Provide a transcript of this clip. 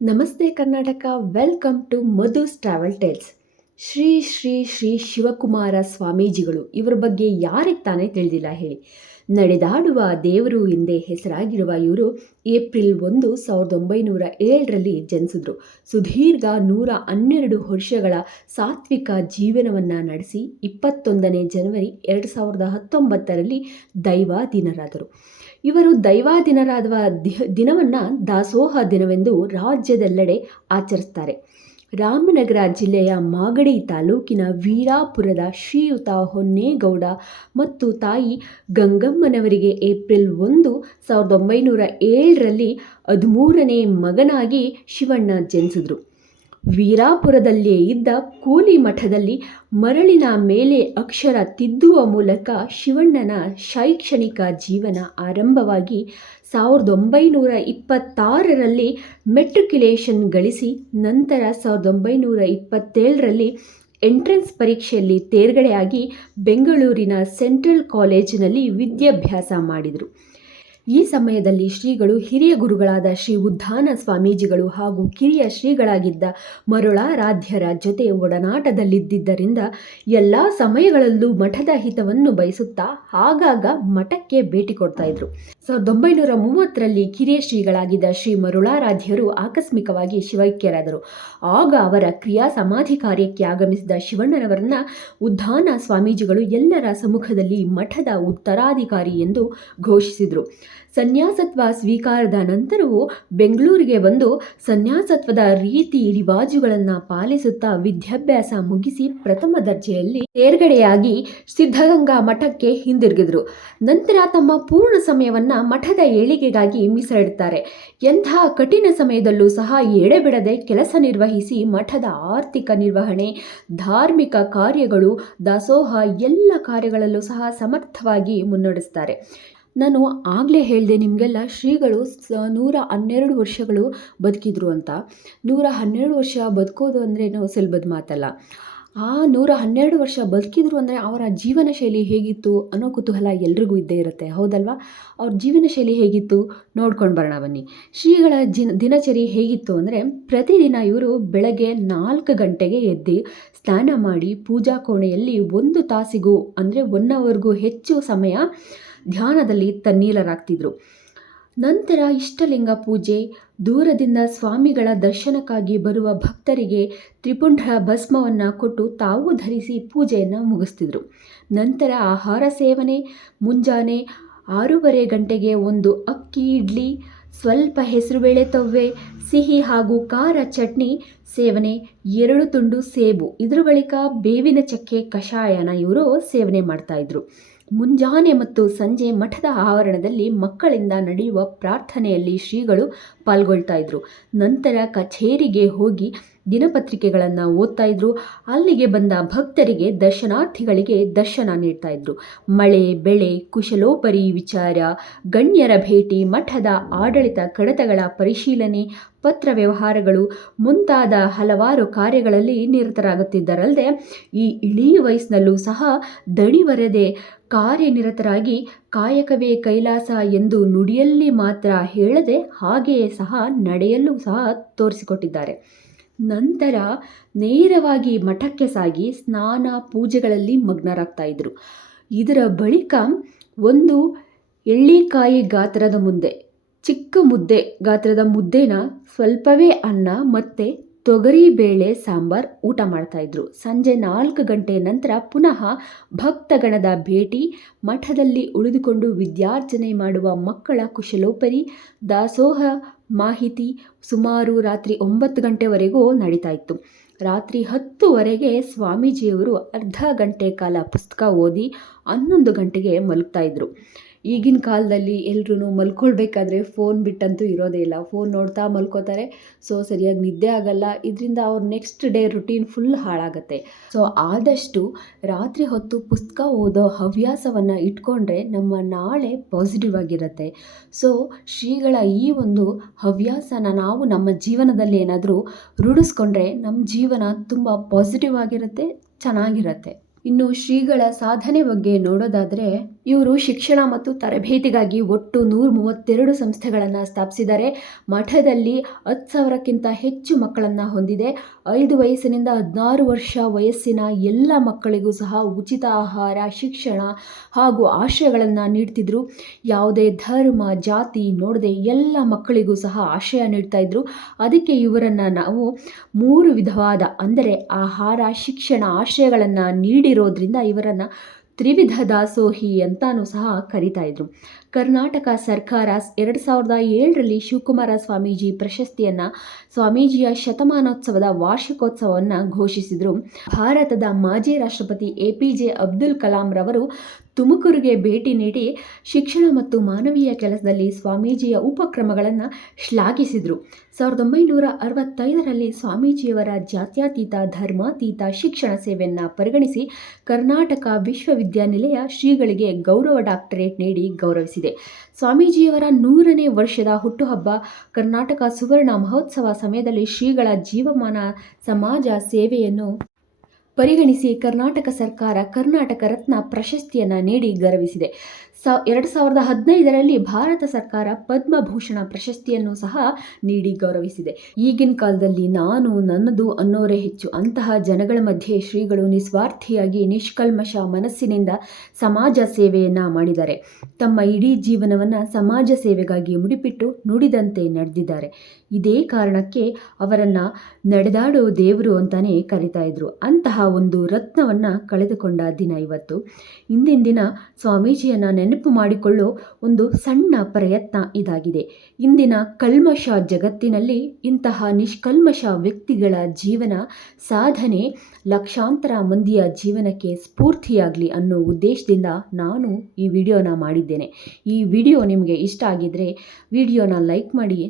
ನಮಸ್ತೆ Karnataka welcome to Madhu's travel tales Shri Shri Shri Shivakumara ಸ್ವಾಮೀಜಿಗಳು, ಇವರ ಬಗ್ಗೆ ಯಾರಿಗೆ ತಾನೇ ತಿಳಿದಿಲ್ಲ ಹೇಳಿ. ನಡೆದಾಡುವ ದೇವರು ಎಂದೇ ಹೆಸರಾಗಿರುವ ಇವರು ಏಪ್ರಿಲ್ ಒಂದು ಸಾವಿರದ ಒಂಬೈನೂರ ಏಳರಲ್ಲಿ ಜನಿಸಿದ್ರು. ಸುದೀರ್ಘ ನೂರ ಹನ್ನೆರಡು ವರ್ಷಗಳ ಸಾತ್ವಿಕ ಜೀವನವನ್ನು ನಡೆಸಿ ಇಪ್ಪತ್ತೊಂದನೇ ಜನವರಿ ಎರಡು ಸಾವಿರದ ಹತ್ತೊಂಬತ್ತರಲ್ಲಿ ದೈವಾಧೀನರಾದರು. ಇವರು ದೈವಾಧೀನರಾದ ದಿನವನ್ನು ದಾಸೋಹ ದಿನವೆಂದು ರಾಜ್ಯದೆಲ್ಲೆಡೆ ಆಚರಿಸ್ತಾರೆ. ರಾಮನಗರ ಜಿಲ್ಲೆಯ ಮಾಗಡಿ ತಾಲೂಕಿನ ವೀರಾಪುರದ ಶ್ರೀಯುತ ಹೊನ್ನೇಗೌಡ ಮತ್ತು ತಾಯಿ ಗಂಗಮ್ಮನವರಿಗೆ ಏಪ್ರಿಲ್ ಒಂದು, ಸಾವಿರದ ಒಂಬೈನೂರ ಏಳರಲ್ಲಿ ಹದಿಮೂರನೇ ಮಗನಾಗಿ ಶಿವಣ್ಣ ಜನಿಸಿದರು. ವೀರಾಪುರದಲ್ಲಿಯೇ ಇದ್ದ ಕೂಲಿ ಮಠದಲ್ಲಿ ಮರಳಿನ ಮೇಲೆ ಅಕ್ಷರ ತಿದ್ದುವ ಮೂಲಕ ಶಿವಣ್ಣನ ಶೈಕ್ಷಣಿಕ ಜೀವನ ಆರಂಭವಾಗಿ ಸಾವಿರದ ಒಂಬೈನೂರ ಇಪ್ಪತ್ತಾರರಲ್ಲಿ ಮೆಟ್ರಿಕ್ಯುಲೇಷನ್ ಗಳಿಸಿ ನಂತರ ಸಾವಿರದ ಒಂಬೈನೂರ ಇಪ್ಪತ್ತೇಳರಲ್ಲಿ ಎಂಟ್ರೆನ್ಸ್ ಪರೀಕ್ಷೆಯಲ್ಲಿ ತೇರ್ಗಡೆಯಾಗಿ ಬೆಂಗಳೂರಿನ ಸೆಂಟ್ರಲ್ ಕಾಲೇಜಿನಲ್ಲಿ ವಿದ್ಯಾಭ್ಯಾಸ ಮಾಡಿದರು. ಈ ಸಮಯದಲ್ಲಿ ಶ್ರೀಗಳು ಹಿರಿಯ ಗುರುಗಳಾದ ಶ್ರೀ ಉದ್ಧಾನ ಸ್ವಾಮೀಜಿಗಳು ಹಾಗೂ ಕಿರಿಯ ಶ್ರೀಗಳಾಗಿದ್ದ ಮರುಳಾರಾಧ್ಯರ ಜೊತೆ ಒಡನಾಟದಲ್ಲಿದ್ದರಿಂದ ಎಲ್ಲ ಸಮಯಗಳಲ್ಲೂ ಮಠದ ಹಿತವನ್ನು ಬಯಸುತ್ತಾ ಆಗಾಗ ಮಠಕ್ಕೆ ಭೇಟಿ ಕೊಡ್ತಾ ಇದ್ರು. ಸಾವಿರದ ಒಂಬೈನೂರ ಮೂವತ್ತರಲ್ಲಿ ಕಿರಿಯ ಶ್ರೀಗಳಾಗಿದ್ದ ಶ್ರೀ ಮರುಳಾರಾಧ್ಯರು ಆಕಸ್ಮಿಕವಾಗಿ ಶಿವೈಕ್ಯರಾದರು. ಆಗ ಅವರ ಕ್ರಿಯಾ ಸಮಾಧಿ ಕಾರ್ಯಕ್ಕೆ ಆಗಮಿಸಿದ ಶಿವಣ್ಣನವರನ್ನ ಉದ್ಧಾನ ಸ್ವಾಮೀಜಿಗಳು ಎಲ್ಲರ ಸಮ್ಮುಖದಲ್ಲಿ ಮಠದ ಉತ್ತರಾಧಿಕಾರಿ ಎಂದು ಘೋಷಿಸಿದರು. ಸನ್ಯಾಸತ್ವ ಸ್ವೀಕಾರದ ನಂತರವೂ ಬೆಂಗಳೂರಿಗೆ ಬಂದು ಸನ್ಯಾಸತ್ವದ ರೀತಿ ರಿವಾಜುಗಳನ್ನು ಪಾಲಿಸುತ್ತಾ ವಿದ್ಯಾಭ್ಯಾಸ ಮುಗಿಸಿ ಪ್ರಥಮ ದರ್ಜೆಯಲ್ಲಿ ತೇರ್ಗಡೆಯಾಗಿ ಸಿದ್ಧಗಂಗಾ ಮಠಕ್ಕೆ ಹಿಂದಿರುಗಿದರು. ನಂತರ ತಮ್ಮ ಪೂರ್ಣ ಸಮಯವನ್ನು ಮಠದ ಏಳಿಗೆಗಾಗಿ ಮೀಸಲಿಡುತ್ತಾರೆ. ಎಂತಹ ಕಠಿಣ ಸಮಯದಲ್ಲೂ ಸಹ ಎಡೆಬಿಡದೆ ಕೆಲಸ ನಿರ್ವಹಿಸಿ ಮಠದ ಆರ್ಥಿಕ ನಿರ್ವಹಣೆ, ಧಾರ್ಮಿಕ ಕಾರ್ಯಗಳು, ದಾಸೋಹ ಎಲ್ಲ ಕಾರ್ಯಗಳಲ್ಲೂ ಸಹ ಸಮರ್ಥವಾಗಿ ಮುನ್ನಡೆಸ್ತಾರೆ. ನಾನು ಆಗಲೇ ಹೇಳಿದೆ, ನಿಮಗೆಲ್ಲ ಶ್ರೀಗಳು ಸ ನೂರ ಹನ್ನೆರಡು ವರ್ಷಗಳು ಬದುಕಿದ್ರು ಅಂತ. ನೂರ ಹನ್ನೆರಡು ವರ್ಷ ಬದುಕೋದು ಅಂದ್ರೇನು ಸುಲಭದ ಮಾತಲ್ಲ. ಆ ನೂರ ಹನ್ನೆರಡು ವರ್ಷ ಬದುಕಿದ್ರು ಅಂದರೆ ಅವರ ಜೀವನ ಶೈಲಿ ಹೇಗಿತ್ತು ಅನ್ನೋ ಕುತೂಹಲ ಎಲ್ರಿಗೂ ಇದ್ದೇ ಇರುತ್ತೆ. ಹೌದಲ್ವಾ? ಅವ್ರ ಜೀವನ ಶೈಲಿ ಹೇಗಿತ್ತು ನೋಡ್ಕೊಂಡು ಬರೋಣ ಬನ್ನಿ. ಶ್ರೀಗಳ ಜಿನ, ದಿನಚರಿ ಹೇಗಿತ್ತು ಅಂದರೆ ಪ್ರತಿದಿನ ಇವರು ಬೆಳಗ್ಗೆ ನಾಲ್ಕು ಗಂಟೆಗೆ ಎದ್ದು ಸ್ನಾನ ಮಾಡಿ ಪೂಜಾ ಕೋಣೆಯಲ್ಲಿ ಒಂದು ತಾಸಿಗೂ ಅಂದರೆ ಒನ್ ಅವರ್ಗೂ ಹೆಚ್ಚು ಸಮಯ ಧ್ಯಾನದಲ್ಲಿ ತನ್ನೀಲರಾಗ್ತಿದ್ರು. ನಂತರ ಇಷ್ಟಲಿಂಗ ಪೂಜೆ, ದೂರದಿಂದ ಸ್ವಾಮಿಗಳ ದರ್ಶನಕ್ಕಾಗಿ ಬರುವ ಭಕ್ತರಿಗೆ ತ್ರಿಪುಂಡ ಭಸ್ಮವನ್ನು ಕೊಟ್ಟು ತಾವು ಧರಿಸಿ ಪೂಜೆಯನ್ನು ಮುಗಿಸ್ತಿದ್ರು. ನಂತರ ಆಹಾರ ಸೇವನೆ, ಮುಂಜಾನೆ ಆರೂವರೆ ಗಂಟೆಗೆ ಒಂದು ಅಕ್ಕಿ ಇಡ್ಲಿ, ಸ್ವಲ್ಪ ಹೆಸರುಬೇಳೆ ತವ್ವೆ, ಸಿಹಿ ಹಾಗೂ ಖಾರ ಚಟ್ನಿ ಸೇವನೆ, ಎರಡು ತುಂಡು ಸೇಬು. ಇದರ ಬಳಿಕ ಬೇವಿನ ಚಕ್ಕೆ, ಕಷಾಯನ ಇವರು ಸೇವನೆ ಮಾಡ್ತಾಯಿದ್ರು ಮುಂಜಾನೆ ಮತ್ತು ಸಂಜೆ ಮಠದ ಆವರಣದಲ್ಲಿ ಮಕ್ಕಳಿಂದ ನಡೆಯುವ ಪ್ರಾರ್ಥನೆಯಲ್ಲಿ ಶ್ರೀಗಳು ಪಾಲ್ಗೊಳ್ತಾ ಇದ್ರು. ನಂತರ ಕಚೇರಿಗೆ ಹೋಗಿ ದಿನಪತ್ರಿಕೆಗಳನ್ನು ಓದ್ತಾ ಇದ್ರು. ಅಲ್ಲಿಗೆ ಬಂದ ಭಕ್ತರಿಗೆ ದರ್ಶನಾರ್ಥಿಗಳಿಗೆ ದರ್ಶನ ನೀಡ್ತಾ ಇದ್ರು. ಮಳೆ, ಬೆಳೆ, ಕುಶಲೋಪರಿ ವಿಚಾರ, ಗಣ್ಯರ ಭೇಟಿ, ಮಠದ ಆಡಳಿತ, ಕಡತಗಳ ಪರಿಶೀಲನೆ, ಪತ್ರ ವ್ಯವಹಾರಗಳು ಮುಂತಾದ ಹಲವಾರು ಕಾರ್ಯಗಳಲ್ಲಿ ನಿರತರಾಗುತ್ತಿದ್ದರಲ್ಲದೆ ಈ ಇಳಿ ವಯಸ್ಸಿನಲ್ಲೂ ಸಹ ದಣಿವರದೆ ಕಾರ್ಯನಿರತರಾಗಿ ಕಾಯಕವೇ ಕೈಲಾಸ ಎಂದು ನುಡಿಯಲ್ಲಿ ಮಾತ್ರ ಹೇಳದೆ ಹಾಗೆಯೇ ಸಹ ನಡೆಯಲು ಸಹ ತೋರಿಸಿಕೊಟ್ಟಿದ್ದಾರೆ. ನಂತರ ನೇರವಾಗಿ ಮಠಕ್ಕೆ ಸಾಗಿ ಸ್ನಾನ ಪೂಜೆಗಳಲ್ಲಿ ಮಗ್ನರಾಗ್ತಾ ಇದ್ರು. ಇದರ ಬಳಿಕ ಒಂದು ಎಳ್ಳಿಕಾಯಿ ಗಾತ್ರದ ಮುಂದೆ, ಚಿಕ್ಕ ಮುದ್ದೆ ಗಾತ್ರದ ಮುದ್ದೆನ ಸ್ವಲ್ಪವೇ ಅನ್ನ ಮತ್ತು ತೊಗರಿಬೇಳೆ ಸಾಂಬಾರ್ ಊಟ ಮಾಡ್ತಾಯಿದ್ರು ಸಂಜೆ ನಾಲ್ಕು ಗಂಟೆ ನಂತರ ಪುನಃ ಭಕ್ತಗಣದ ಭೇಟಿ. ಮಠದಲ್ಲಿ ಉಳಿದುಕೊಂಡು ವಿದ್ಯಾರ್ಜನೆ ಮಾಡುವ ಮಕ್ಕಳ ಕುಶಲೋಪರಿ. ದಾಸೋಹ ಮಾಹಿತಿ ಸುಮಾರು ರಾತ್ರಿ ಒಂಬತ್ತು ಗಂಟೆವರೆಗೂ ನಡೀತಾ ಇತ್ತು. ರಾತ್ರಿ ಹತ್ತುವರೆಗೆ ಸ್ವಾಮೀಜಿಯವರು ಅರ್ಧ ಗಂಟೆ ಕಾಲ ಪುಸ್ತಕ ಓದಿ ಹನ್ನೊಂದು ಗಂಟೆಗೆ ಮಲಗ್ತಾ ಇದ್ರು. ಈಗಿನ ಕಾಲದಲ್ಲಿ ಎಲ್ರೂ ಮಲ್ಕೊಳ್ಬೇಕಾದ್ರೆ ಫೋನ್ ಬಿಟ್ಟಂತೂ ಇರೋದೇ ಇಲ್ಲ. ಫೋನ್ ನೋಡ್ತಾ ಮಲ್ಕೋತಾರೆ. ಸೊ ಸರಿಯಾಗಿ ನಿದ್ದೆ ಆಗಲ್ಲ. ಇದರಿಂದ ಅವ್ರ ನೆಕ್ಸ್ಟ್ ಡೇ ರುಟೀನ್ ಫುಲ್ ಹಾಳಾಗುತ್ತೆ. ಸೊ ಆದಷ್ಟು ರಾತ್ರಿ ಹೊತ್ತು ಪುಸ್ತಕ ಓದೋ ಹವ್ಯಾಸವನ್ನು ಇಟ್ಕೊಂಡ್ರೆ ನಮ್ಮ ನಾಳೆ ಪಾಸಿಟಿವ್ ಆಗಿರುತ್ತೆ. ಸೊ ಶ್ರೀಗಳ ಈ ಒಂದು ಹವ್ಯಾಸನ ನಾವು ನಮ್ಮ ಜೀವನದಲ್ಲಿ ಏನಾದರೂ ರೂಢಿಸ್ಕೊಂಡ್ರೆ ನಮ್ಮ ಜೀವನ ತುಂಬ ಪಾಸಿಟಿವ್ ಆಗಿರುತ್ತೆ, ಚೆನ್ನಾಗಿರುತ್ತೆ. ಇನ್ನು ಶ್ರೀಗಳ ಸಾಧನೆ ಬಗ್ಗೆ ನೋಡೋದಾದರೆ ಇವರು ಶಿಕ್ಷಣ ಮತ್ತು ತರಬೇತಿಗಾಗಿ ಒಟ್ಟು ನೂರ ಮೂವತ್ತೆರಡು ಸಂಸ್ಥೆಗಳನ್ನು ಸ್ಥಾಪಿಸಿದ್ದಾರೆ. ಮಠದಲ್ಲಿ ಹತ್ತು ಸಾವಿರಕ್ಕಿಂತ ಹೆಚ್ಚು ಮಕ್ಕಳನ್ನು ಹೊಂದಿದೆ. ಐದು ವಯಸ್ಸಿನಿಂದ ಹದಿನಾರು ವರ್ಷ ವಯಸ್ಸಿನ ಎಲ್ಲ ಮಕ್ಕಳಿಗೂ ಸಹ ಉಚಿತ ಆಹಾರ, ಶಿಕ್ಷಣ ಹಾಗೂ ಆಶ್ರಯಗಳನ್ನು ನೀಡ್ತಿದ್ರು. ಯಾವುದೇ ಧರ್ಮ, ಜಾತಿ ನೋಡದೆ ಎಲ್ಲ ಮಕ್ಕಳಿಗೂ ಸಹ ಆಶ್ರಯ ನೀಡ್ತಾ ಇದ್ರು. ಅದಕ್ಕೆ ಇವರನ್ನು ನಾವು ಮೂರು ವಿಧವಾದ, ಅಂದರೆ ಆಹಾರ, ಶಿಕ್ಷಣ, ಆಶ್ರಯಗಳನ್ನು ನೀಡಿರೋದ್ರಿಂದ ಇವರನ್ನು ತ್ರಿವಿಧ ದಾಸೋಹಿ ಅಂತಾನೂ ಸಹ ಕರಿತಾ ಇದ್ರು. ಕರ್ನಾಟಕ ಸರ್ಕಾರ ಎರಡು ಸಾವಿರದ ಏಳರಲ್ಲಿ ಶಿವಕುಮಾರ ಸ್ವಾಮೀಜಿ ಪ್ರಶಸ್ತಿಯನ್ನು ಸ್ವಾಮೀಜಿಯ ಶತಮಾನೋತ್ಸವದ ವಾರ್ಷಿಕೋತ್ಸವವನ್ನು ಘೋಷಿಸಿದರು. ಭಾರತದ ಮಾಜಿ ರಾಷ್ಟ್ರಪತಿ A P J Abdul Kalam ರವರು ತುಮಕೂರಿಗೆ ಭೇಟಿ ನೀಡಿ ಶಿಕ್ಷಣ ಮತ್ತು ಮಾನವೀಯ ಕೆಲಸದಲ್ಲಿ ಸ್ವಾಮೀಜಿಯ ಉಪಕ್ರಮಗಳನ್ನು ಶ್ಲಾಘಿಸಿದರು. ಸಾವಿರದ ಒಂಬೈನೂರ ಅರವತ್ತೈದರಲ್ಲಿ ಸ್ವಾಮೀಜಿಯವರ ಜಾತ್ಯತೀತ ಧರ್ಮಾತೀತ ಶಿಕ್ಷಣ ಸೇವೆಯನ್ನು ಪರಿಗಣಿಸಿ ಕರ್ನಾಟಕ ವಿಶ್ವವಿದ್ಯಾನಿಲಯ ಶ್ರೀಗಳಿಗೆ ಗೌರವ ಡಾಕ್ಟರೇಟ್ ನೀಡಿ ಗೌರವಿಸಿದೆ. ಸ್ವಾಮೀಜಿಯವರ ನೂರನೇ ವರ್ಷದ ಹುಟ್ಟುಹಬ್ಬ ಕರ್ನಾಟಕ ಸುವರ್ಣ ಮಹೋತ್ಸವ ಸಮಯದಲ್ಲಿ ಶ್ರೀಗಳ ಜೀವಮಾನ ಸಮಾಜ ಸೇವೆಯನ್ನು ಪರಿಗಣಿಸಿ ಕರ್ನಾಟಕ ಸರ್ಕಾರ ಕರ್ನಾಟಕ ರತ್ನ ಪ್ರಶಸ್ತಿಯನ್ನು ನೀಡಿ ಗೌರವಿಸಿದೆ. ಸ, ಎರಡು ಸಾವಿರದ ಹದಿನೈದರಲ್ಲಿ ಭಾರತ ಸರ್ಕಾರ ಪದ್ಮಭೂಷಣ ಪ್ರಶಸ್ತಿಯನ್ನು ಸಹ ನೀಡಿ ಗೌರವಿಸಿದೆ. ಈಗಿನ ಕಾಲದಲ್ಲಿ ನಾನು, ನನ್ನದು ಅನ್ನೋರೇ ಹೆಚ್ಚು. ಅಂತಹ ಜನಗಳ ಮಧ್ಯೆ ಶ್ರೀಗಳು ನಿಸ್ವಾರ್ಥಿಯಾಗಿ, ನಿಷ್ಕಲ್ಮಶ ಮನಸ್ಸಿನಿಂದ ಸಮಾಜ ಸೇವೆಯನ್ನು ಮಾಡಿದ್ದಾರೆ. ತಮ್ಮ ಇಡೀ ಜೀವನವನ್ನು ಸಮಾಜ ಸೇವೆಗಾಗಿ ಮುಡಿಪಿಟ್ಟು ನುಡಿದಂತೆ ನಡೆದಿದ್ದಾರೆ. ಇದೇ ಕಾರಣಕ್ಕೆ ಅವರನ್ನು ನಡೆದಾಡೋ ದೇವರು ಅಂತಾನೆ ಕರಿತಾ ಇದ್ರು. ಅಂತಹ ಒಂದು ರತ್ನವನ್ನು ಕಳೆದುಕೊಂಡ ದಿನ ಇವತ್ತು. ಇಂದಿನ ದಿನ ಸ್ವಾಮೀಜಿಯನ್ನು ನೆನಪು ಮಾಡಿಕೊಳ್ಳೋ ಒಂದು ಸಣ್ಣ ಪ್ರಯತ್ನ ಇದಾಗಿದೆ. ಇಂದಿನ ಕಲ್ಮಶ ಜಗತ್ತಿನಲ್ಲಿ ಇಂತಹ ನಿಷ್ಕಲ್ಮಶ ವ್ಯಕ್ತಿಗಳ ಜೀವನ, ಸಾಧನೆ, ಲಕ್ಷಾಂತರ ಮಂದಿಯ ಜೀವನಕ್ಕೆ ಸ್ಫೂರ್ತಿಯಾಗಲಿ ಅನ್ನೋ ಉದ್ದೇಶದಿಂದ ನಾನು ಈ ವಿಡಿಯೋನ ಮಾಡಿದ್ದೇನೆ. ಈ ವಿಡಿಯೋ ನಿಮಗೆ ಇಷ್ಟ ಆಗಿದ್ದರೆ ವಿಡಿಯೋನ ಲೈಕ್ ಮಾಡಿ